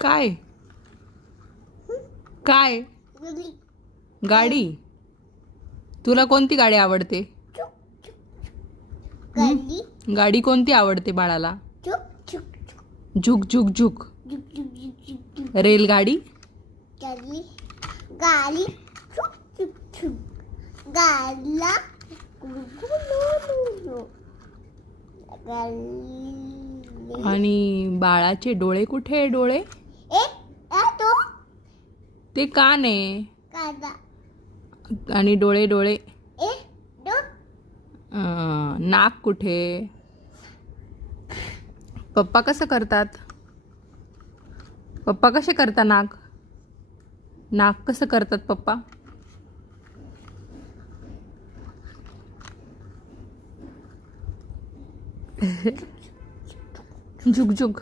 काय काय गाडी? तुला कोणती गाडी आवडते? गाडी कोणती आवडते बाळाला? झुक झुक झुक. रेलगाडी? गाडी गाडीला आणि बाळाचे डोळे कुठे आहे? डोळे ते कान आहे. आणि डोळे डोळे नाक कुठे? पप्पा कसं करतात? पप्पा कसे करतात नाक? नाक कसं करतात पप्पा? झुक झुक.